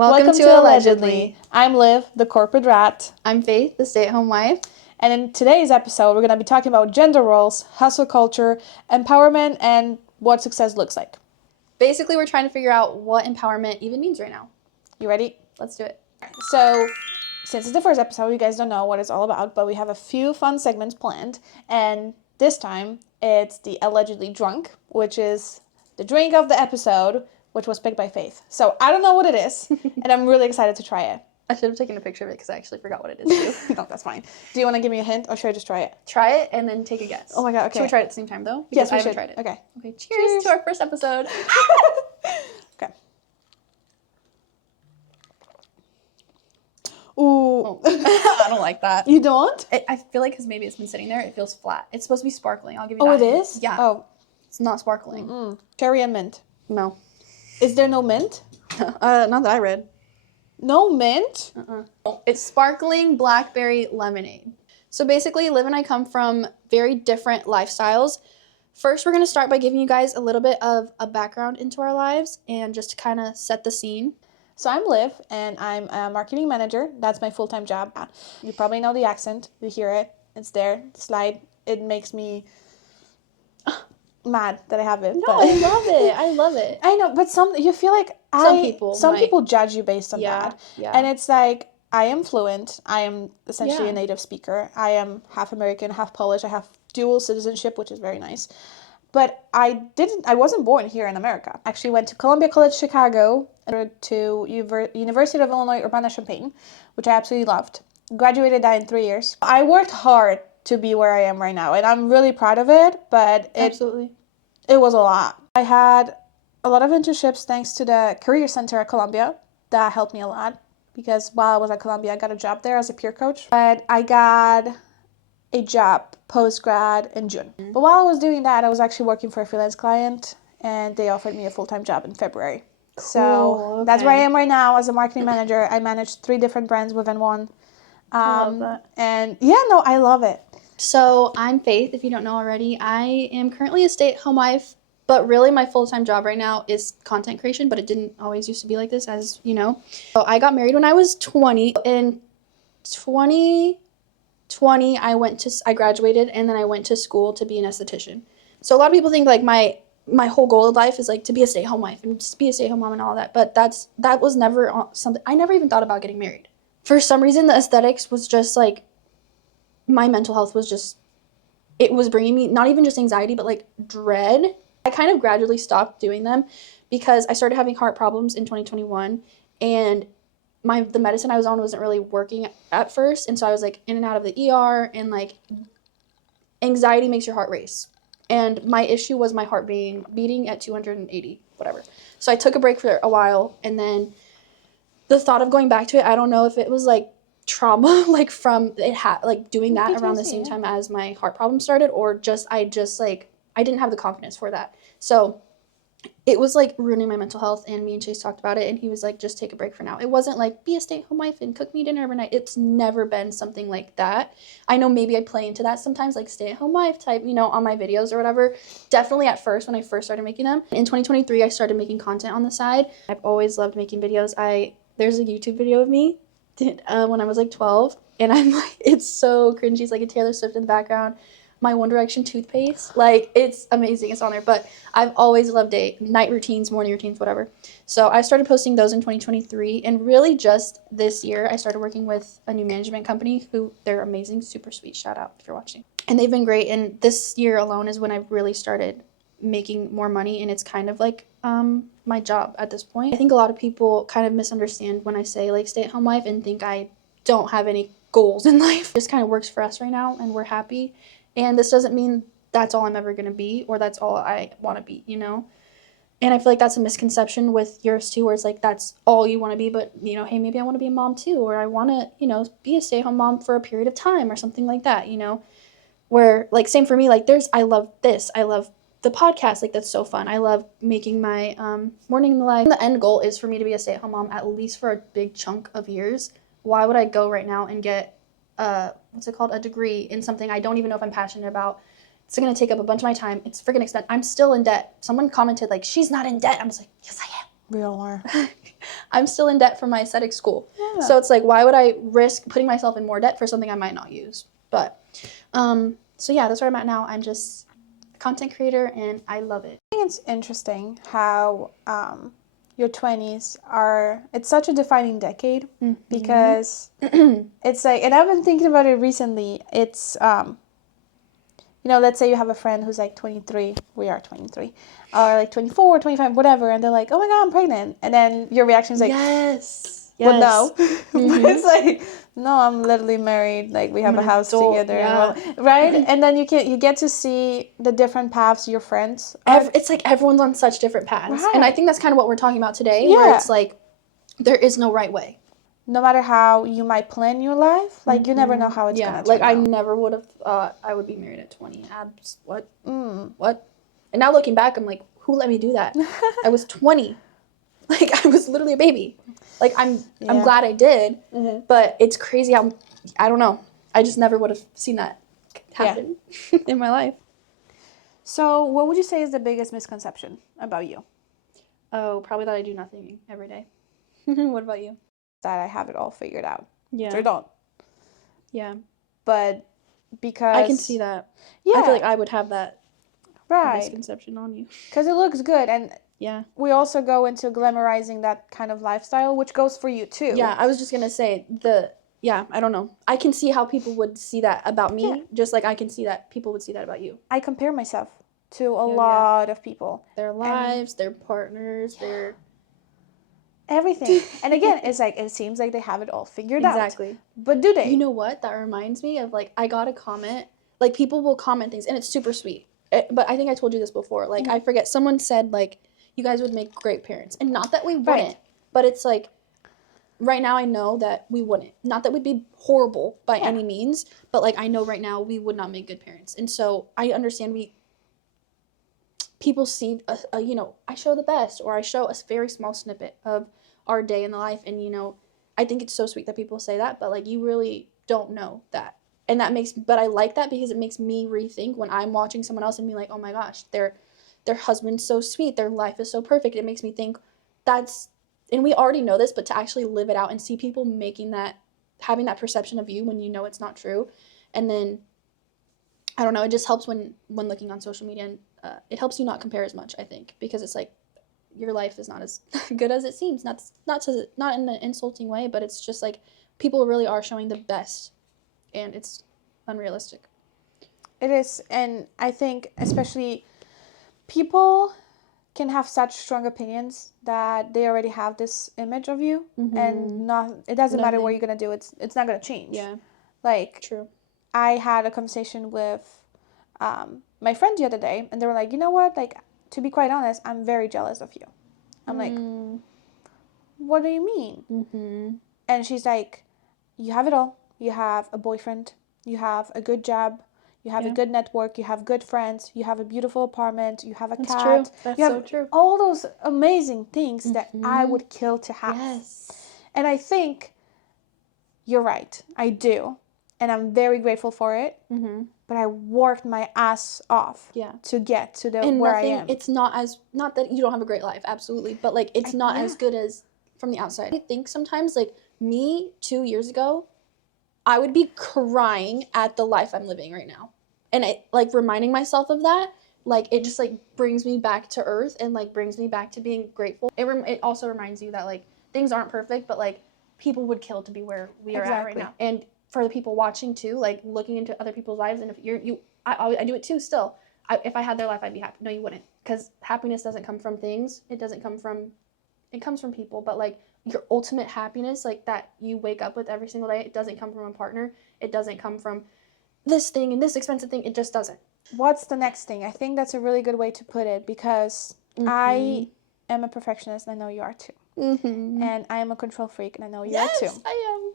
Welcome to Allegedly. I'm Liv, the corporate rat. I'm Faith, the stay-at-home wife. And in today's episode, we're going to be talking about gender roles, hustle culture, empowerment, and what success looks like. Basically, we're trying to figure out what empowerment even means right now. You ready? Let's do it. So, since it's the first episode, you guys don't know what it's all about, but we have a few fun segments planned. And this time, it's the Allegedly Drunk, which is the drink of the episode, which was picked by Faith. So I don't know what it is, and I'm really excited to try it. I should have taken a picture of it because I actually forgot what it is too. No, that's fine. Do you want to give me a hint, or should I just try it? Try it and then take a guess. Oh my god, okay. Should we try it at the same time though? Yes, we I haven't should. tried it. Okay. Okay, cheers to our first episode. Okay. Ooh. Oh, I don't like that. You don't? I feel like because maybe it's been sitting there, it feels flat. It's supposed to be sparkling. I'll give you Oh, that. it is? Yeah. Oh. It's not sparkling. Cherry and mint. No. Is there no mint? Not that I read. No mint? It's sparkling blackberry lemonade. So basically, Liv and I come from very different lifestyles. First, we're going to start by giving you guys a little bit of a background into our lives and just to kind of set the scene. So I'm Liv, and I'm a marketing manager. That's my full-time job. You probably know the accent. You hear it. It's there. Slide. It makes me mad that I have it. No, but I love it. I love it. I know, but you feel like some people judge you based on that. Yeah. And it's like, I am fluent. I am essentially Yeah. a native speaker. I am half American, half Polish. I have dual citizenship, which is very nice. But I wasn't born here in America. I actually went to Columbia College Chicago, to University of Illinois Urbana-Champaign, which I absolutely loved. Graduated that in 3 years. I worked hard to be where I am right now, and I'm really proud of it, but Absolutely. it was a lot. I had a lot of internships thanks to the Career Center at Columbia. That helped me a lot because while I was at Columbia, I got a job there as a peer coach. But I got a job post-grad in June. But while I was doing that, I was actually working for a freelance client, and they offered me a full-time job in February. Cool, So that's where I am right now as a marketing manager. I manage 3 different brands within one. I love that. And I love it. So I'm Faith, if you don't know already. I am currently a stay-at-home wife, but really my full-time job right now is content creation, but it didn't always used to be like this, as you know. So I got married when I was 20. In 2020, I graduated, and then I went to school to be an esthetician. So a lot of people think like my whole goal of life is like to be a stay-at-home wife and just be a stay-at-home mom and all that, but that was never something. I never even thought about getting married. For some reason, the aesthetics was just like, my mental health was just, it was bringing me not even just anxiety, but like dread. I kind of gradually stopped doing them because I started having heart problems in 2021, and the medicine I was on wasn't really working at first. And so I was like in and out of the ER, and like anxiety makes your heart race. And my issue was my heart beating at 280, whatever. So I took a break for a while, and then the thought of going back to it, I don't know if it was like trauma, like from doing that around the same time as my heart problem started, or I didn't have the confidence for that. So it was like ruining my mental health, and me and Chase talked about it, and he was like, just take a break for now. It wasn't like be a stay-at-home wife and cook me dinner every night. It's never been something like that. I know maybe I play into that sometimes, like stay-at-home wife type, on my videos or whatever. Definitely at first when I first started making them. In 2023, I started making content on the side. I've always loved making videos. There's a YouTube video of me when I was like 12, and I'm like, it's so cringy. It's like a Taylor Swift in the background. My One Direction toothpaste, like it's amazing. It's on there. But I've always loved night routines, morning routines, whatever. So I started posting those in 2023, and really just this year I started working with a new management company who they're amazing, super sweet. Shout out if you're watching. And they've been great. And this year alone is when I really started making more money, and it's kind of like my job at this point. I think a lot of people kind of misunderstand when I say like stay-at-home wife and think I don't have any goals in life. It just kind of works for us right now, and we're happy. And this doesn't mean that's all I'm ever going to be, or that's all I want to be, And I feel like that's a misconception with yours too, where it's like that's all you want to be, but hey, maybe I want to be a mom too, or I want to be a stay-at-home mom for a period of time or something like that, where like same for me, like I love this, I love the podcast, like that's so fun. I love making my morning in the life. The end goal is for me to be a stay-at-home mom at least for a big chunk of years. Why would I go right now and get a degree in something I don't even know if I'm passionate about? It's going to take up a bunch of my time. It's freaking expensive. I'm still in debt. Someone commented like, she's not in debt. I was like, yes, I am. We all are. I'm still in debt from my aesthetic school. Yeah. So it's like, why would I risk putting myself in more debt for something I might not use? But, so yeah, that's where I'm at now. I'm just a content creator and I love it. I think it's interesting how your 20s are, it's such a defining decade because it's like, and I've been thinking about it recently. It's, you know, let's say you have a friend who's like 23, we are 23, or like 24, 25, whatever, and they're like, oh my God, I'm pregnant. And then your reaction is like, Yes. well, no. But it's like, no, I'm literally married. Like, we have a house adult, together. yeah. Right? And then you get to see the different paths your friends are. It's like everyone's on such different paths. Right. And I think that's kind of what we're talking about today, Yeah. where it's like, there is no right way. No matter how you might plan your life, like, you never know how it's going to turn like, I out. never would have thought I would be married at 20. What? What? And now looking back, I'm like, who let me do that? I was 20. Like, I was literally a baby. Like, I'm glad I did, but it's crazy how, I don't know. I just never would have seen that happen in my life. So, what would you say is the biggest misconception about you? Oh, probably that I do nothing every day. What about you? That I have it all figured out. Yeah. Which I don't. Yeah. But because... I can see that. Yeah. I feel like I would have that right. misconception on you. Because it looks good. And yeah, we also go into glamorizing that kind of lifestyle, which goes for you too. Yeah, I was just going to say I don't know. I can see how people would see that about me, just like I can see that people would see that about you. I compare myself to a lot of people. Their lives, their partners, their... everything. And again, it's like, it seems like they have it all figured out. Exactly. But do they? You know what? That reminds me of, like, I got a comment. Like, people will comment things, and it's super sweet. But I think I told you this before. Like, I forget. Someone said, like, you guys would make great parents. And not that we wouldn't. But it's like, right now I know that we wouldn't. Not that we'd be horrible by any means. But, like, I know right now we would not make good parents. And so I understand people see, you know, I show the best. Or I show a very small snippet of our day in the life, and, you know, I think it's so sweet that people say that, but, like, you really don't know that. And that but I like that because it makes me rethink when I'm watching someone else and be like, oh my gosh, their husband's so sweet, their life is so perfect. It makes me think and we already know this, but to actually live it out and see people having that perception of you when you know it's not true. And then, I don't know, it just helps when looking on social media, and it helps you not compare as much, I think, because it's like, your life is not as good as it seems. Not in an insulting way, but it's just like people really are showing the best, and it's unrealistic. It is, and I think especially people can have such strong opinions that they already have this image of you, and it doesn't matter what you're gonna do. It's not gonna change. Yeah, like true. I had a conversation with my friend the other day, and they were like, you know what, like, to be quite honest, I'm very jealous of you. I'm like, what do you mean? And she's like, you have it all. You have a boyfriend. You have a good job. You have a good network. You have good friends. You have a beautiful apartment. You have a That's cat. true. That's you have so true. all those amazing things that I would kill to have. Yes. And I think you're right. I do. And I'm very grateful for it. But I worked my ass off to get to where I am. It's not that you don't have a great life, absolutely, but, like, it's not as good as from the outside. I think sometimes, like, me 2 years ago, I would be crying at the life I'm living right now. And like, reminding myself of that, like, it just, like, brings me back to earth and, like, brings me back to being grateful. It also reminds you that, like, things aren't perfect, but, like, people would kill to be where we are at right now. And for the people watching too, like, looking into other people's lives, and if I do it too still. If I had their life, I'd be happy. No, you wouldn't, because happiness doesn't come from things. It comes from people. But, like, your ultimate happiness, like, that you wake up with every single day, it doesn't come from a partner. It doesn't come from this thing and this expensive thing. It just doesn't. What's the next thing? I think that's a really good way to put it, because I am a perfectionist, and I know you are too. And I am a control freak, and I know you are too. Yes, I am.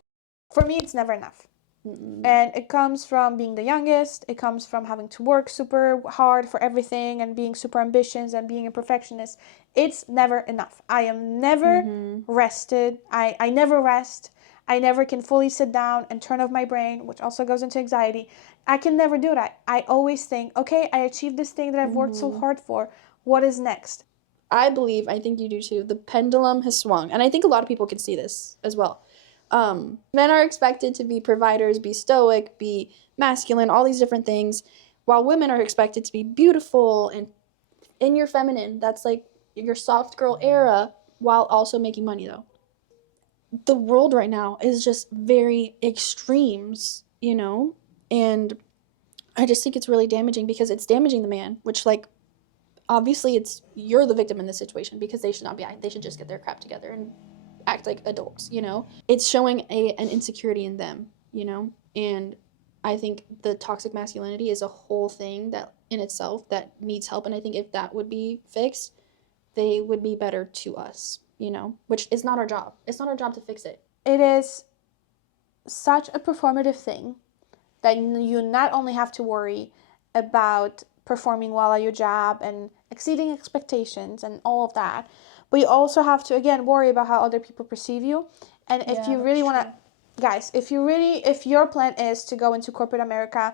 For me, it's never enough. And it comes from being the youngest. It comes from having to work super hard for everything and being super ambitious and being a perfectionist. It's never enough. I am never rested. I never rest. I never can fully sit down and turn off my brain, which also goes into anxiety. I can never do that. I always think, okay, I achieved this thing that I've worked so hard for. What is next? I think you do too, the pendulum has swung. And I think a lot of people can see this as well. Men are expected to be providers, be stoic, be masculine, all these different things, while women are expected to be beautiful and in your feminine. That's like your soft girl era, while also making money, though. The world right now is just very extremes, you know? And I just think it's really damaging because it's damaging the man, which, like, obviously you're the victim in this situation because they should not be, they should just get their crap together and act like adults, you know? It's showing an insecurity in them, you know? And I think the toxic masculinity is a whole thing that in itself that needs help. And I think if that would be fixed, they would be better to us, you know? Which is not our job. It's not our job to fix it. It is such a performative thing that you not only have to worry about performing well at your job and exceeding expectations and all of that, but you also have to, again, worry about how other people perceive you. And if you really want to, guys, if your plan is to go into corporate America,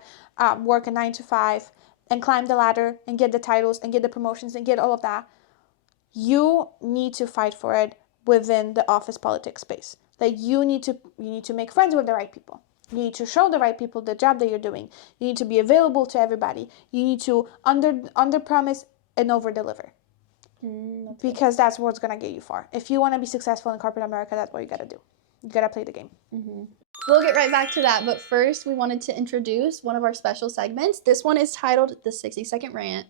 work a 9 to 5 and climb the ladder and get the titles and get the promotions and get all of that, you need to fight for it within the office politics space. Like you need to make friends with the right people. You need to show the right people the job that you're doing. You need to be available to everybody. You need to under promise and over deliver. Because that's what's gonna get you far. If you want to be successful in corporate America, that's what you gotta do. You gotta play the game. We'll get right back to that, but first we wanted to introduce one of our special segments. This one is titled the 60-second rant,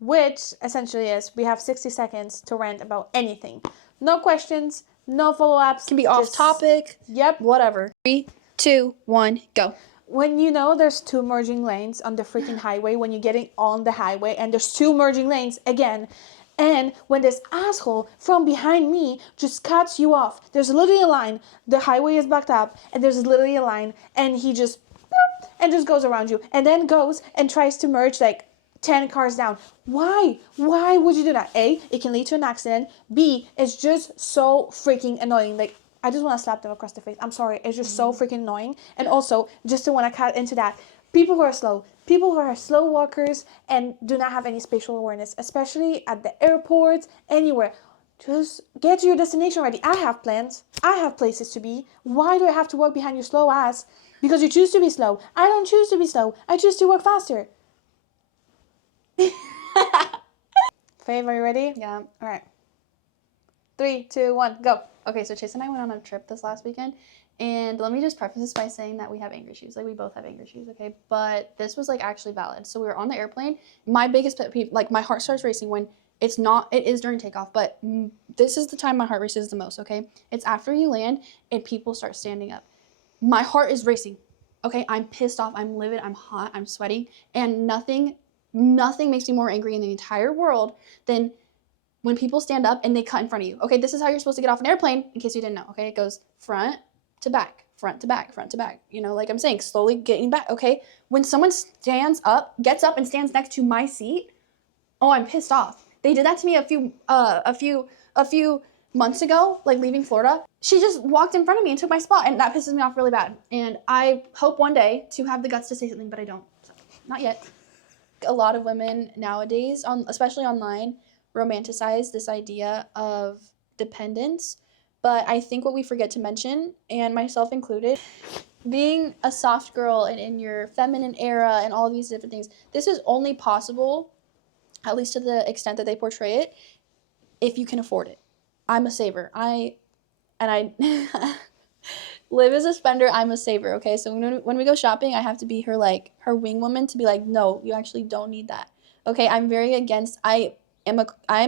which essentially is we have 60 seconds to rant about anything. No questions, no follow-ups. Can be off topic. Yep. Whatever. 3, 2, 1, go. When you know there's 2 merging lanes on the freaking highway, when you're getting on the highway and there's 2 merging lanes again, and when this asshole from behind me just cuts you off, there's literally a line, the highway is backed up, and there's literally a line, and he just goes around you, and then goes and tries to merge like 10 cars down. Why? Why would you do that? A, it can lead to an accident. B, it's just so freaking annoying. Like, I just want to slap them across the face. I'm sorry. It's just so freaking annoying. And also, just to want to cut into that, people who are slow walkers and do not have any spatial awareness, especially at the airports, anywhere. Just get to your destination already. I have plans. I have places to be. Why do I have to walk behind your slow ass? Because you choose to be slow. I don't choose to be slow. I choose to walk faster. Fave, are you ready? Yeah. All right. 3, 2, 1, go. Okay, so Chase and I went on a trip this last weekend, and let me just preface this by saying that we have anger issues. Like, we both have anger issues, okay? But this was, like, actually valid. So we were on the airplane. My biggest pet peeve, like, my heart starts racing when it is during takeoff, but this is the time my heart races the most, okay? It's after you land and people start standing up. My heart is racing, okay? I'm pissed off, I'm livid, I'm hot, I'm sweating, and nothing makes me more angry in the entire world than when people stand up and they cut in front of you. Okay, this is how you're supposed to get off an airplane, in case you didn't know, okay? It goes front to back, front to back, front to back. You know, like I'm saying, slowly getting back, okay? When someone gets up and stands next to my seat, oh, I'm pissed off. They did that to me a few months ago, like leaving Florida. She just walked in front of me and took my spot, and that pisses me off really bad. And I hope one day to have the guts to say something, but I don't. So, not yet. A lot of women nowadays, especially online, romanticize this idea of dependence. But I think what we forget to mention, and myself included, being a soft girl and in your feminine era and all these different things, this is only possible, at least to the extent that they portray it, if you can afford it. I'm a saver. I live as a spender. I'm a saver. Okay, so when we go shopping, I have to be her wing woman to be like, no, you actually don't need that. Okay, I'm very against. I am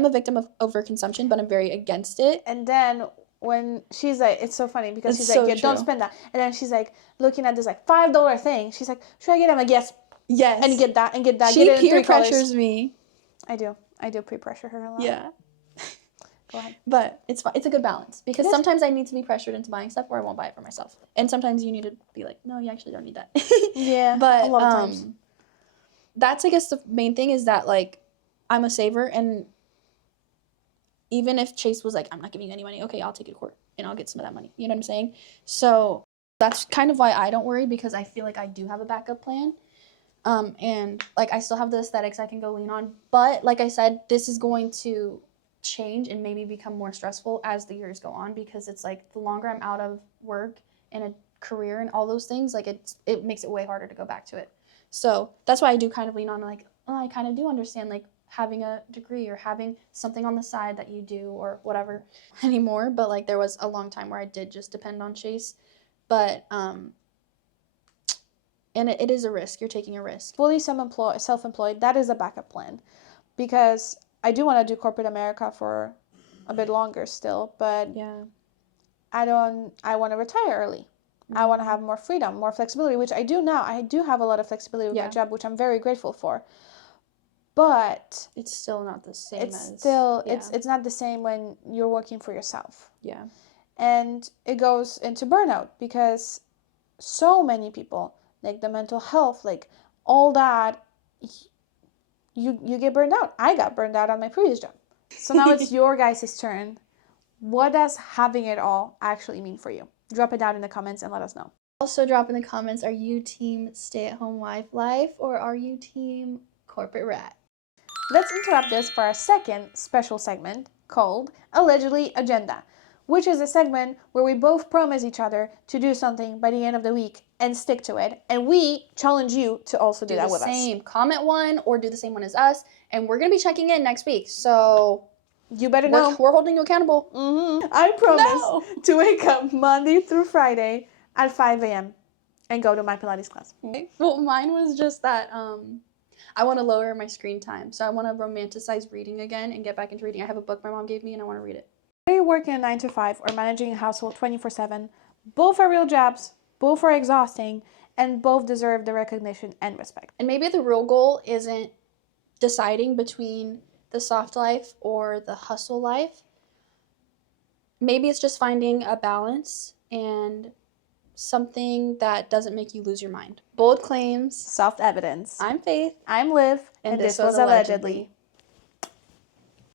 a victim of overconsumption, but I'm very against it. And then when she's like, it's so funny because she's like, so yeah, don't spend that. And then she's like looking at this like $5 thing. She's like, should I get it? I'm like, yes. Yes. And get that and get that. She get it in peer 3 colors. pressures me. I do peer pressure her a lot. Yeah. Go ahead. But it's fine. It's a good balance because sometimes I need to be pressured into buying stuff or I won't buy it for myself. And sometimes you need to be like, no, you actually don't need that. Yeah. But a lot of times. That's, I guess, the main thing is that, like, I'm a saver, and even if Chase was like, I'm not giving you any money, okay, I'll take it to court and I'll get some of that money. You know what I'm saying? So that's kind of why I don't worry, because I feel like I do have a backup plan. And like I still have the aesthetics I can go lean on, but like I said, this is going to change and maybe become more stressful as the years go on, because it's like the longer I'm out of work and a career and all those things, like it makes it way harder to go back to it. So that's why I do kind of lean on like, oh, I kind of do understand like having a degree or having something on the side that you do or whatever anymore. But like there was a long time where I did just depend on Chase. But and it is a risk. You're taking a risk. Fully self-employed, that is a backup plan, because I do want to do corporate America for a bit longer still, but Yeah. I want to retire early. I want to have more freedom, more flexibility, which I do now. I do have a lot of flexibility with my job, which I'm very grateful for. But it's still not the same. It's not the same when you're working for yourself. Yeah. And it goes into burnout, because so many people, like the mental health, like all that, you get burned out. I got burned out on my previous job. So now it's your guys' turn. What does having it all actually mean for you? Drop it down in the comments and let us know. Also drop in the comments, are you team stay-at-home wife life or are you team corporate rat? Let's interrupt this for our second special segment called Allegedly Agenda, which is a segment where we both promise each other to do something by the end of the week and stick to it. And we challenge you to also do that with us. Do the same. Comment one or do the same one as us. And we're going to be checking in next week. So you better know. We're holding you accountable. I promise to wake up Monday through Friday at 5 a.m. and go to my Pilates class. Okay. Well, mine was just that I want to lower my screen time. So I want to romanticize reading again and get back into reading. I have a book my mom gave me and I want to read it. Whether you're working a 9 to 5 or managing a household 24/7, both are real jobs, both are exhausting, and both deserve the recognition and respect. And maybe the real goal isn't deciding between the soft life or the hustle life. Maybe it's just finding a balance and something that doesn't make you lose your mind. Bold claims. Soft evidence. I'm Faith. I'm Liv. And this was Allegedly.